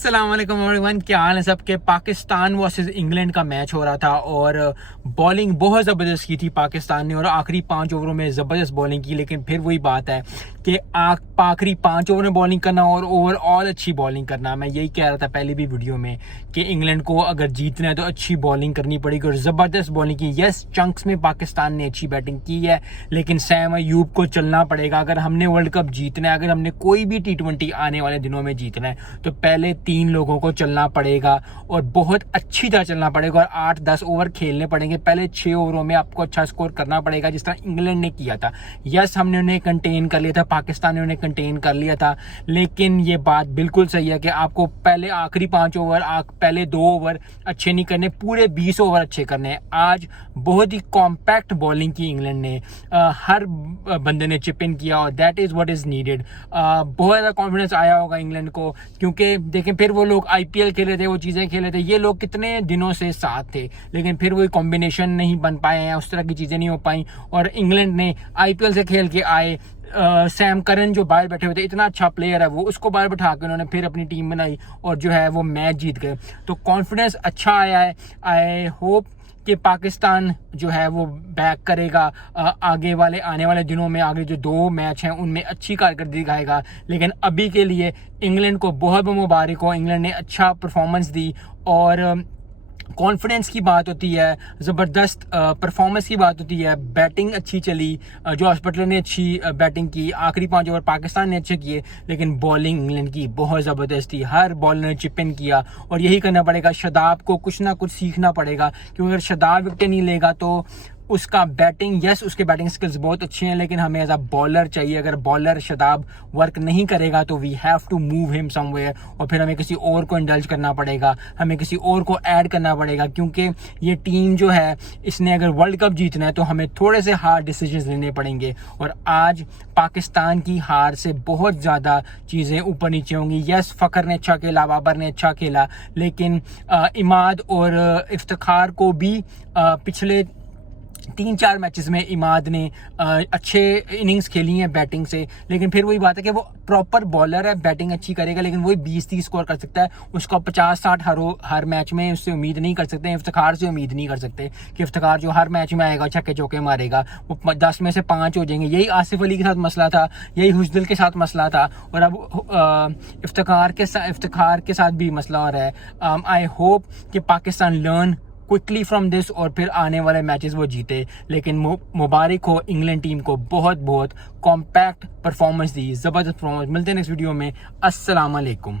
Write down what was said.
अस्सलाम वालेकुम एवरीवन, क्या हाल है सबके। पाकिस्तान वर्सेस इंग्लैंड का मैच हो रहा था और बॉलिंग बहुत ज़बरदस्त की थी पाकिस्तान ने और आखिरी 5 ओवरों में ज़बरदस्त बॉलिंग की। लेकिन फिर वही बात है कि आखिरी 5 ओवर में बॉलिंग करना और ओवरऑल अच्छी बॉलिंग करना। मैं यही कह रहा था पहले भी वीडियो में कि इंग्लैंड को अगर जीतना है तो अच्छी बॉलिंग करनी पड़ेगी और ज़बरदस्त बॉलिंग की। यस, चंक्स में पाकिस्तान ने अच्छी बैटिंग की है, लेकिन सैम अयूब को चलना पड़ेगा। अगर हमने वर्ल्ड कप जीतना है, अगर हमने कोई भी T20 आने वाले दिनों में जीतना है, तो पहले 3 लोगों को चलना पड़ेगा और बहुत अच्छी तरह चलना पड़ेगा और 8-10 ओवर खेलने पड़ेंगे। पहले 6 ओवरों में आपको अच्छा स्कोर करना पड़ेगा, जिस तरह इंग्लैंड ने किया था। यस, हमने उन्हें कंटेन कर लिया था, पाकिस्तान ने उन्हें कंटेन कर लिया था, लेकिन ये बात बिल्कुल सही है कि आपको पहले आखिरी 5 ओवर, पहले 2 ओवर अच्छे नहीं करने, पूरे 20 ओवर अच्छे करने हैं। आज बहुत ही कॉम्पैक्ट बॉलिंग की इंग्लैंड ने, हर बंदे ने चिप इन किया और that is what is needed. बहुत ज़्यादा कॉन्फिडेंस आया होगा इंग्लैंड को, क्योंकि देखें फिर वो लोग IPL खेले थे, वो चीज़ें खेले थे, ये लोग कितने दिनों से साथ थे, लेकिन फिर वही कॉम्बिनेशन नहीं बन पाए हैं, उस तरह की चीज़ें नहीं हो पाई। और इंग्लैंड ने IPL से खेल के आए, सैम करन जो बाहर बैठे हुए थे, इतना अच्छा प्लेयर है वो, उसको बाहर बैठा के उन्होंने फिर अपनी टीम बनाई और जो है वो मैच जीत गए। तो कॉन्फिडेंस अच्छा आया है। आई होप कि पाकिस्तान जो है वो बैक करेगा आगे वाले आने वाले दिनों में। आगे जो 2 मैच हैं उनमें अच्छी कारकर्दगी दिखाएगा, लेकिन अभी के लिए इंग्लैंड को बहुत बहुत मुबारक हो। इंग्लैंड ने अच्छा परफॉर्मेंस दी और कॉन्फिडेंस की बात होती है, ज़बरदस्त परफॉर्मेंस की बात होती है, बैटिंग अच्छी चली, जो बटलर ने अच्छी बैटिंग की, आखिरी 5 ओवर पाकिस्तान ने अच्छे किए, लेकिन बॉलिंग इंग्लैंड की बहुत ज़बरदस्त थी। हर बॉलर ने चिप इन किया और यही करना पड़ेगा। शादाब को कुछ ना कुछ सीखना पड़ेगा, क्योंकि अगर शादाब विकेट नहीं लेगा तो उसका बैटिंग, यस उसके बैटिंग स्किल्स बहुत अच्छे हैं, लेकिन हमें एज अ बॉलर चाहिए। अगर बॉलर शादाब वर्क नहीं करेगा तो we have to move him somewhere और फिर हमें किसी और को इंडल्ज करना पड़ेगा, हमें किसी और को ऐड करना पड़ेगा, क्योंकि ये टीम जो है इसने अगर वर्ल्ड कप जीतना है तो हमें थोड़े से हार्ड डिसीजंस लेने पड़ेंगे। और आज पाकिस्तान की हार से बहुत ज़्यादा चीज़ें ऊपर नीचे होंगी। यस, फ़खर ने अच्छा खेला, बाबर ने अच्छा खेला, लेकिन इमाद और इफ्तिखार को भी पिछले 3-4 मैचेस में इमाद ने अच्छे इनिंग्स खेली हैं बैटिंग से, लेकिन फिर वही बात है कि वो प्रॉपर बॉलर है, बैटिंग अच्छी करेगा, लेकिन वही 20-30 स्कोर कर सकता है। उसका 50-60 हर मैच में उससे उम्मीद नहीं कर सकते। इफ्तिखार से उम्मीद नहीं कर सकते कि इफ्तिखार जो हर मैच में आएगा छक्के चौके मारेगा, वो 10 में से 5 हो जाएंगे। यही आसिफ अली के साथ मसला था, यही हुस्दिल के साथ मसला था और अब इफ्तिखार के साथ भी मसला हो रहा है। आई होप कि Pakistan learn quickly from this और फिर आने वाले मैचेस वो जीते। लेकिन मुबारक हो इंग्लैंड टीम को, बहुत बहुत कॉम्पैक्ट परफॉर्मेंस दी, ज़बरदस्त परफॉर्मेंस। मिलते हैं नेक्स्ट वीडियो में। अस्सलाम वालेकुम।